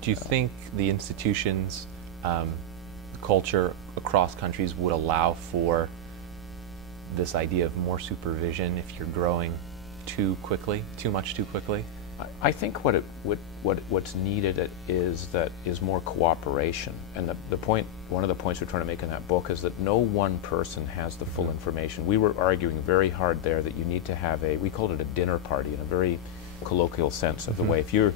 Do you think the institutions, culture across countries would allow for this idea of more supervision if you're growing too quickly, too much too quickly? I think what's needed is more cooperation. And one of the points we're trying to make in that book is that no one person has the full information. We were arguing very hard there that you need to have we called it a dinner party in a very colloquial sense of the way. If you're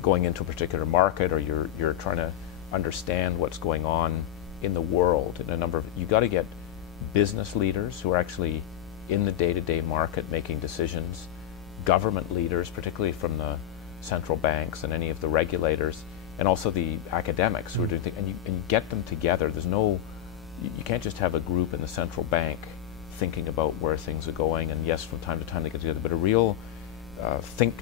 going into a particular market or you're trying to understand what's going on in the world in you got to get business leaders who are actually in the day-to-day market making decisions, government leaders, particularly from the central banks and any of the regulators, and also the academics who are doing things, and you get them together. You can't just have a group in the central bank thinking about where things are going, and yes, from time to time they get together, but a real think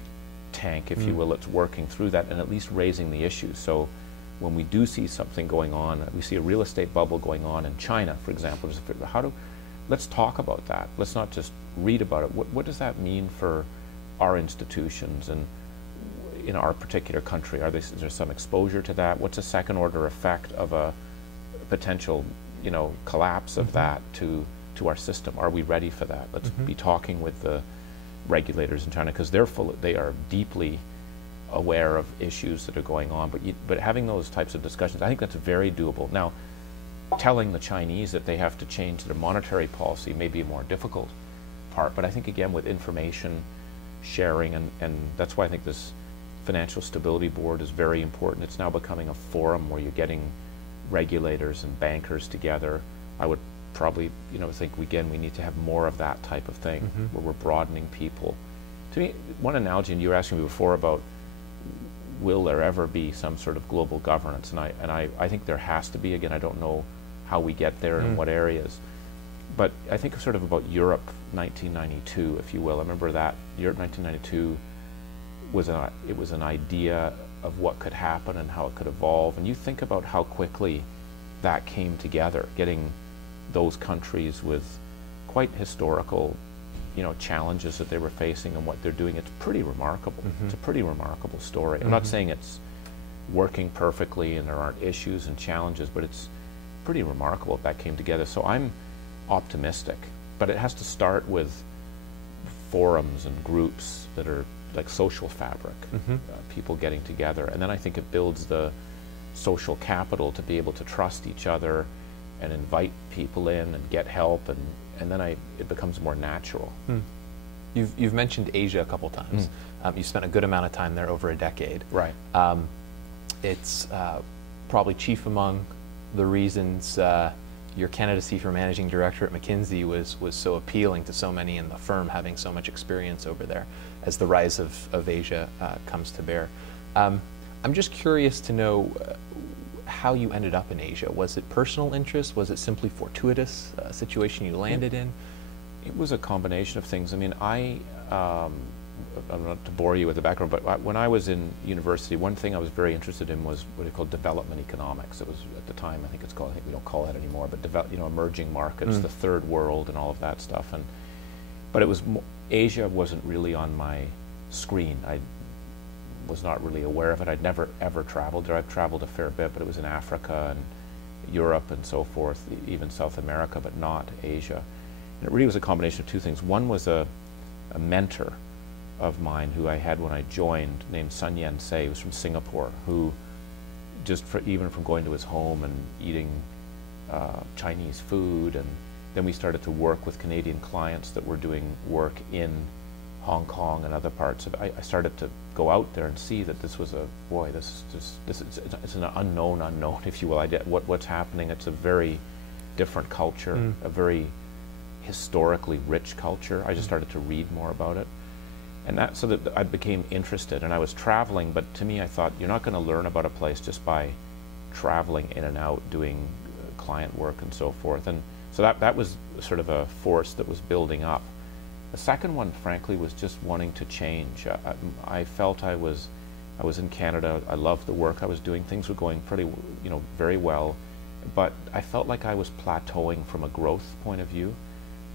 tank, if you will, that's working through that and at least raising the issues. So when we do see something going on, we see a real estate bubble going on in China, for example, let's talk about that. Let's not just read about it. What does that mean for our institutions and in our particular country? Is there some exposure to that? What's a second order effect of a potential, collapse of that to our system? Are we ready for that? Let's be talking with the regulators in China, because they are deeply aware of issues that are going on. But having those types of discussions, I think that's very doable. Now, telling the Chinese that they have to change their monetary policy may be a more difficult part, but I think again with information sharing, and that's why I think this Financial Stability Board is very important. It's now becoming a forum where you're getting regulators and bankers together. I would probably think again we need to have more of that type of thing where we're broadening people. To me, one analogy, and you were asking me before about will there ever be some sort of global governance, and I think there has to be. Again, I don't know how we get there and in what areas, but I think sort of about Europe 1992, if you will. I remember that Europe 1992 was an idea of what could happen and how it could evolve, and you think about how quickly that came together, getting those countries with quite historical challenges that they were facing and what they're doing. It's pretty remarkable. It's a pretty remarkable story. I'm not saying it's working perfectly and there aren't issues and challenges, but it's pretty remarkable that came together. So I'm optimistic, but it has to start with forums and groups that are like social fabric, people getting together, and then I think it builds the social capital to be able to trust each other and invite people in and get help, and then it becomes more natural. You've mentioned Asia a couple times. You spent a good amount of time there, over a decade. Right. It's probably chief among the reasons your candidacy for managing director at McKinsey was so appealing to so many in the firm, having so much experience over there as the rise of Asia comes to bear. I'm just curious to know how you ended up in Asia. Was it personal interest? Was it simply fortuitous situation you landed in? It was a combination of things. I mean, I'm not to bore you with the background, but when I was in university, one thing I was very interested in was what they called development economics. It was at the time, I think we don't call that anymore, but emerging markets, the third world, and all of that stuff. But Asia wasn't really on my screen. I was not really aware of it. I'd never ever traveled there. I've traveled a fair bit, but it was in Africa and Europe and so forth, even South America, but not Asia. And it really was a combination of two things. One was a mentor of mine who I had when I joined, named Sun Yat-sen, who was from Singapore, who even from going to his home and eating Chinese food, and then we started to work with Canadian clients that were doing work in Hong Kong and other parts of it. I started to go out there and see that this was it's an unknown, if you will. What's happening. It's a very different culture, a very historically rich culture. I just started to read more about it, and so that I became interested. And I was traveling, but to me, I thought you're not going to learn about a place just by traveling in and out, doing client work and so forth. And so that was sort of a force that was building up. The second one, frankly, was just wanting to change. I felt I was in Canada. I loved the work I was doing. Things were going pretty, very well, but I felt like I was plateauing from a growth point of view,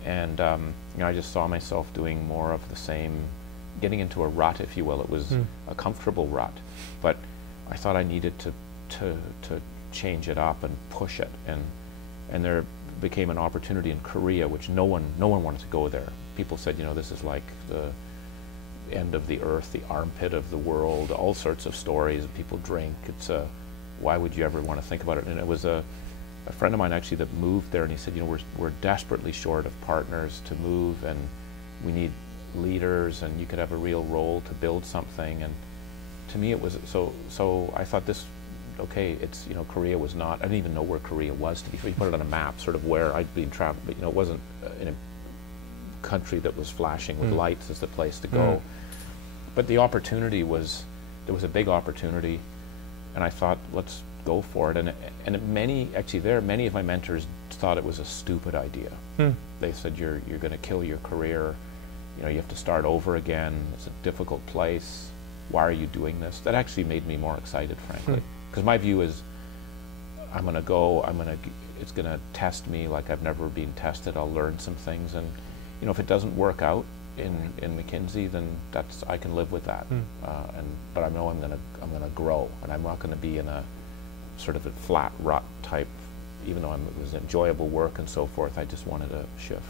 and I just saw myself doing more of the same, getting into a rut, if you will. It was a comfortable rut, but I thought I needed to change it up and push it, and there became an opportunity in Korea, which no one wanted to go there. People said, you know, this is like the end of the earth, the armpit of the world, all sorts of stories. People drink. It's why would you ever want to think about it? And it was a friend of mine actually that moved there, and he said, you know, we're desperately short of partners to move, and we need leaders, and you could have a real role to build something. And to me, it was so I thought this. Okay, it's, you know, Korea was not, I didn't even know where Korea was, to be fair. You put it on a map, sort of where I'd been traveling, but, you know, it wasn't in a country that was flashing with lights as the place to go. But the opportunity was, there was a big opportunity, and I thought, let's go for it. And many of my mentors thought it was a stupid idea. They said, you're going to kill your career, you know, you have to start over again, it's a difficult place, why are you doing this? That actually made me more excited, frankly. Because my view is, I'm going to go, it's going to test me like I've never been tested. I'll learn some things, and, you know, if it doesn't work out in McKinsey, then I can live with that. But I know I'm going to grow, and I'm not going to be in a sort of a flat rut type. Even though it was enjoyable work and so forth, I just wanted to shift.